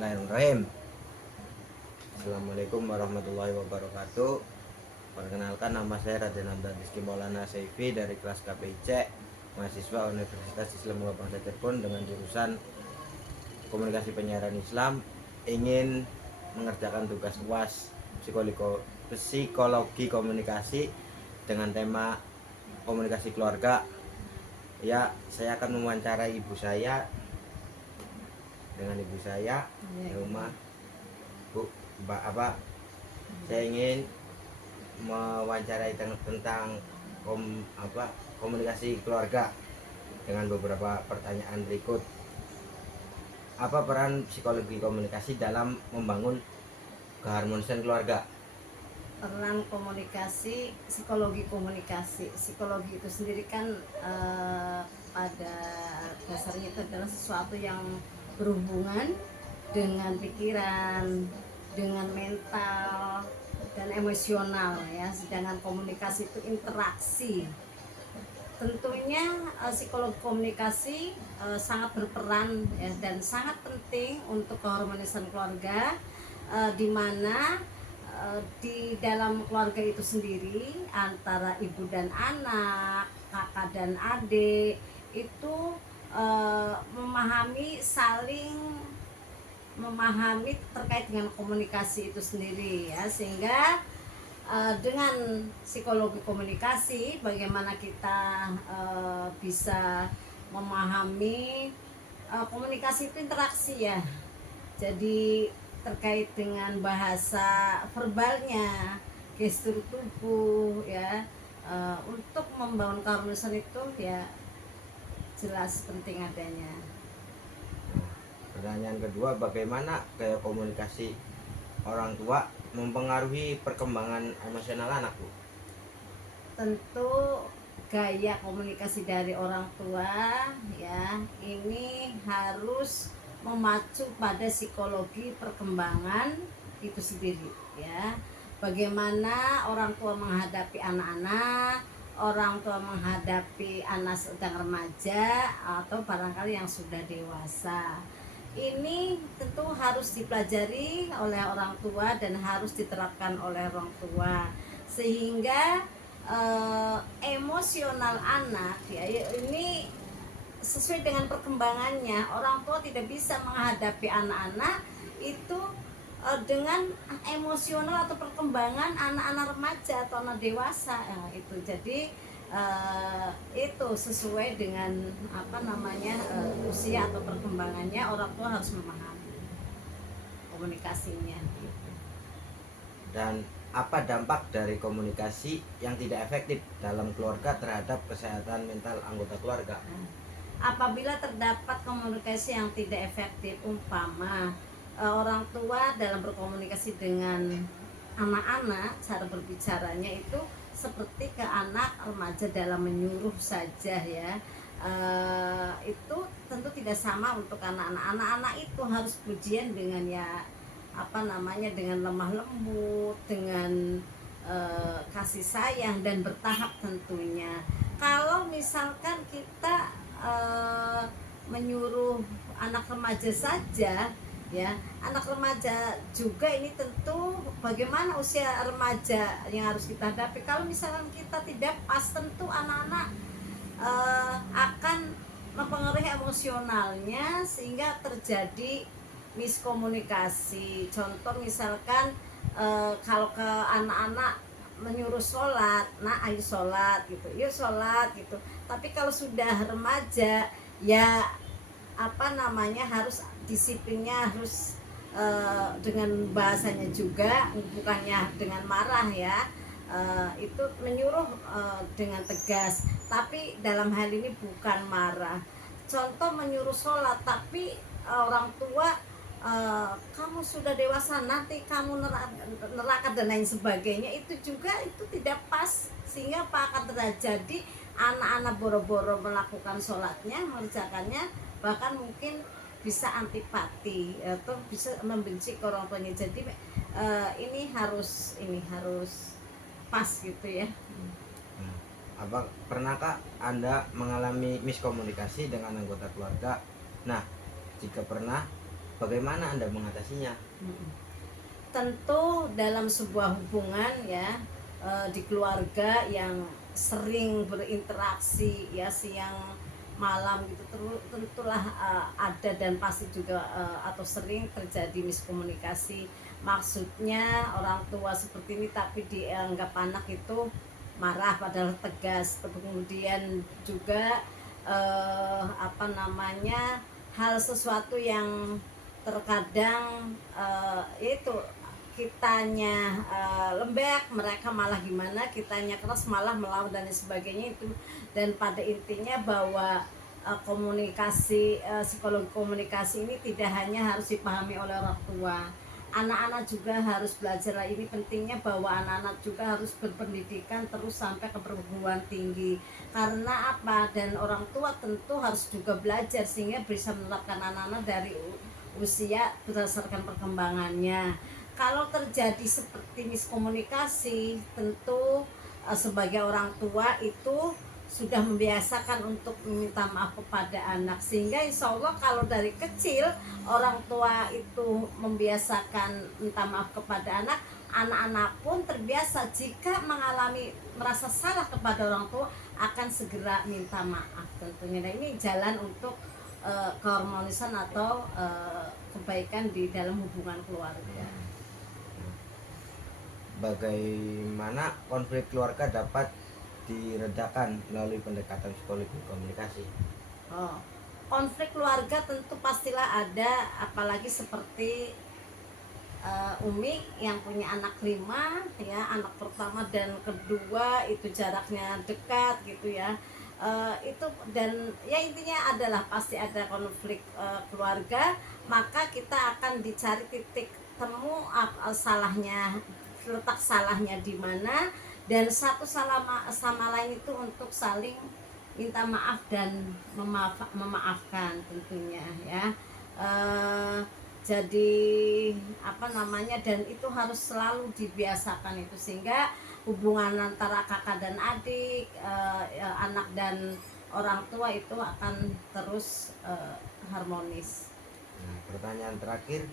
Bismillahirrahmanirrahim. Assalamualaikum warahmatullahi wabarakatuh. Perkenalkan, nama saya Raden Hamdan Rizky Maulana Saifi dari kelas KPIC, mahasiswa Universitas Islam Bangsa Cirebon dengan jurusan Komunikasi Penyiaran Islam. Ingin mengerjakan tugas UAS Psikologi Komunikasi dengan tema komunikasi keluarga. Ya, saya akan mewawancarai ibu saya di rumah. Bu, Mbak, saya ingin mewawancarai tentang komunikasi keluarga dengan beberapa pertanyaan berikut. Apa peran psikologi komunikasi dalam membangun keharmonisan keluarga? Peran komunikasi, psikologi itu sendiri kan pada dasarnya itu adalah sesuatu yang berhubungan dengan pikiran, dengan mental dan emosional ya. Sedangkan komunikasi itu interaksi. Tentunya psikologi komunikasi sangat berperan ya, dan sangat penting untuk keharmonisan keluarga, di mana di dalam keluarga itu sendiri antara ibu dan anak, kakak dan adik itu saling memahami terkait dengan komunikasi itu sendiri ya, sehingga dengan psikologi komunikasi bagaimana kita bisa memahami komunikasi itu interaksi ya. Jadi terkait dengan bahasa verbalnya, gestur tubuh ya, untuk membangun keharmonisan itu ya jelas penting adanya. Pertanyaan kedua, bagaimana gaya komunikasi orang tua mempengaruhi perkembangan emosional anak, Bu? Tentu gaya komunikasi dari orang tua ya ini harus memacu pada psikologi perkembangan itu sendiri ya. Bagaimana orang tua menghadapi anak-anak, orang tua menghadapi anak sedang remaja atau barangkali yang sudah dewasa. Ini tentu harus dipelajari oleh orang tua dan harus diterapkan oleh orang tua, sehingga emosional anak ya ini sesuai dengan perkembangannya. Orang tua tidak bisa menghadapi anak-anak itu dengan emosional atau perkembangan anak-anak remaja atau anak dewasa ya, itu jadi itu sesuai dengan usia atau perkembangannya. Orang tua harus memahami komunikasinya. Dan apa dampak dari komunikasi yang tidak efektif dalam keluarga terhadap kesehatan mental anggota keluarga? Apabila terdapat komunikasi yang tidak efektif, umpama orang tua dalam berkomunikasi dengan anak-anak, cara berbicaranya itu seperti ke anak remaja dalam menyuruh saja ya, itu tentu tidak sama untuk anak-anak. Anak-anak itu harus pujian dengan dengan lemah lembut, dengan kasih sayang dan bertahap tentunya. Kalau misalkan kita menyuruh anak remaja saja ya, anak remaja juga ini tentu bagaimana usia remaja yang harus kita hadapi. Kalau misalkan kita tidak pas, tentu anak-anak akan mempengaruhi emosionalnya sehingga terjadi miskomunikasi. Contoh misalkan kalau ke anak-anak menyuruh sholat, nah ayo sholat gitu, yuk sholat gitu. Tapi kalau sudah remaja ya harus disiplinnya harus dengan bahasanya juga, bukannya dengan marah ya, itu menyuruh dengan tegas, tapi dalam hal ini bukan marah. Contoh menyuruh sholat tapi orang tua kamu sudah dewasa, nanti kamu neraka dan lain sebagainya, itu juga itu tidak pas, sehingga apa akan terjadi? Anak-anak boro-boro melakukan sholatnya, mengerjakannya, bahkan mungkin bisa antipati atau bisa membenci ke orang tuanya. Jadi ini harus pas gitu ya. Pernahkah Anda mengalami miskomunikasi dengan anggota keluarga? Nah, jika pernah, bagaimana Anda mengatasinya? Tentu dalam sebuah hubungan ya, di keluarga yang sering berinteraksi ya siang malam gitu, tentulah ada dan pasti juga atau sering terjadi miskomunikasi. Maksudnya orang tua seperti ini tapi dianggap anak itu marah padahal tegas. Kemudian juga apa namanya, hal sesuatu yang terkadang itu kitanya lembek, mereka malah gimana, kitanya keras malah melawan dan sebagainya itu. Dan pada intinya bahwa komunikasi, psikologi komunikasi ini tidak hanya harus dipahami oleh orang tua, anak-anak juga harus belajar. Ini pentingnya bahwa anak-anak juga harus berpendidikan terus sampai ke perguruan tinggi. Karena apa? Dan orang tua tentu harus juga belajar sehingga bisa menerapkan anak-anak dari usia berdasarkan perkembangannya. Kalau terjadi seperti miskomunikasi, tentu sebagai orang tua itu sudah membiasakan untuk meminta maaf kepada anak, sehingga insya Allah kalau dari kecil orang tua itu membiasakan minta maaf kepada anak, anak-anak pun terbiasa jika mengalami merasa salah kepada orang tua akan segera minta maaf tentunya. Nah, ini jalan untuk keharmonisan atau kebaikan di dalam hubungan keluarga. Bagaimana konflik keluarga dapat diredakan melalui pendekatan psikologi komunikasi? Konflik keluarga tentu pastilah ada, apalagi seperti Umi yang punya anak 5 ya, anak pertama dan kedua itu jaraknya dekat gitu ya. Itu dan ya intinya adalah pasti ada konflik keluarga, maka kita akan dicari titik temu salahnya, letak salahnya di mana, dan satu sama lain itu untuk saling minta maaf dan memaafkan tentunya ya. Jadi apa namanya, dan itu harus selalu dibiasakan itu, sehingga hubungan antara kakak dan adik, anak dan orang tua itu akan terus harmonis. Pertanyaan terakhir,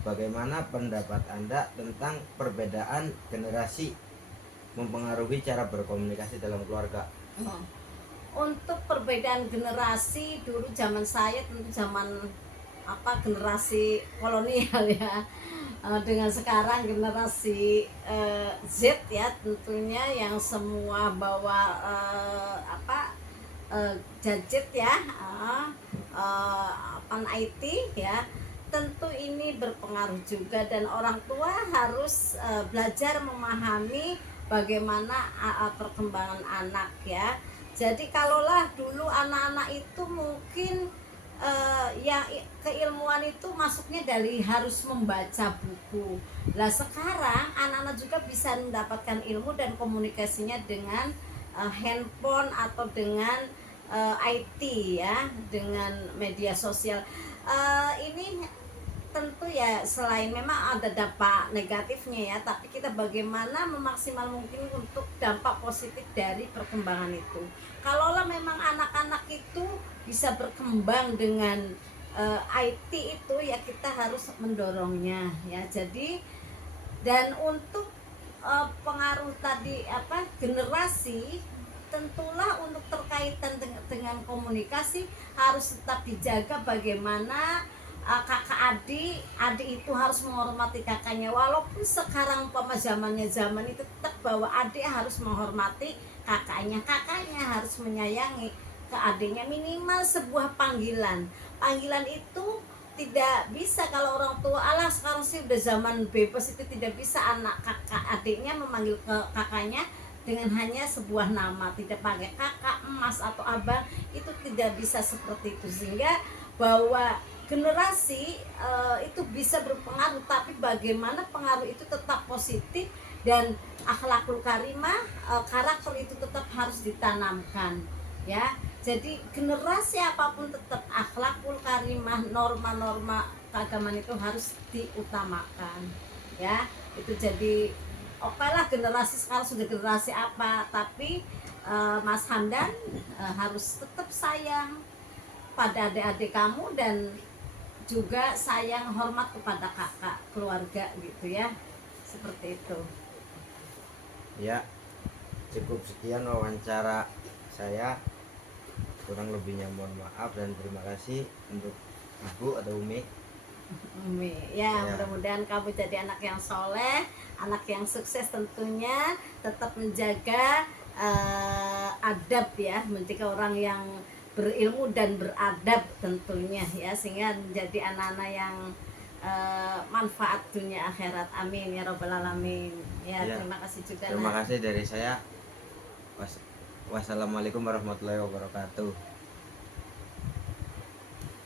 bagaimana pendapat Anda tentang perbedaan generasi mempengaruhi cara berkomunikasi dalam keluarga? Untuk perbedaan generasi, dulu zaman saya tentu zaman generasi kolonial ya, dengan sekarang generasi Z ya, tentunya yang semua bawa gadget ya, IT ya. Tentu ini berpengaruh juga, dan orang tua harus belajar memahami bagaimana perkembangan anak ya. Jadi kalaulah dulu anak-anak itu mungkin ya keilmuan itu masuknya dari harus membaca buku. Lah sekarang anak-anak juga bisa mendapatkan ilmu dan komunikasinya dengan handphone atau dengan IT ya, dengan media sosial. Ini tentu ya, selain memang ada dampak negatifnya ya, tapi kita bagaimana memaksimal mungkin untuk dampak positif dari perkembangan itu. Kalaulah memang anak-anak itu bisa berkembang dengan IT itu ya, kita harus mendorongnya ya. Jadi dan untuk pengaruh tadi generasi, tentulah untuk terkaitan dengan komunikasi harus tetap dijaga bagaimana kakak adik itu harus menghormati kakaknya, walaupun sekarang zamannya zaman itu tetap bahwa adik harus menghormati kakaknya harus menyayangi ke adiknya, minimal sebuah panggilan itu tidak bisa. Kalau orang tua alah sekarang sih udah zaman bebas, itu tidak bisa anak kakak adiknya memanggil ke kakaknya dengan hanya sebuah nama, tidak pakai kakak, emas atau abang, itu tidak bisa seperti itu. Sehingga bahwa generasi itu bisa berpengaruh, tapi bagaimana pengaruh itu tetap positif dan akhlakul karimah, karakter itu tetap harus ditanamkan ya. Jadi generasi apapun tetap akhlakul karimah, norma-norma keagamaan itu harus diutamakan ya. Itu jadi oke lah, generasi sekarang sudah generasi apa, tapi Mas Hamdan harus tetap sayang pada adik-adik kamu dan juga sayang hormat kepada kakak keluarga gitu ya, seperti itu. Ya, cukup sekian wawancara saya, kurang lebihnya mohon maaf dan terima kasih untuk Ibu atau Umi. Umi ya, Ya. mudah-mudahan kamu jadi anak yang soleh, anak yang sukses tentunya, tetap menjaga adab ya, menjaga orang yang berilmu dan beradab tentunya ya, sehingga menjadi anak-anak yang manfaat dunia akhirat. Amin ya robbal alamin ya. Ya. Terima kasih juga Terima Nak. kasih dari saya. Wassalamualaikum warahmatullahi wabarakatuh.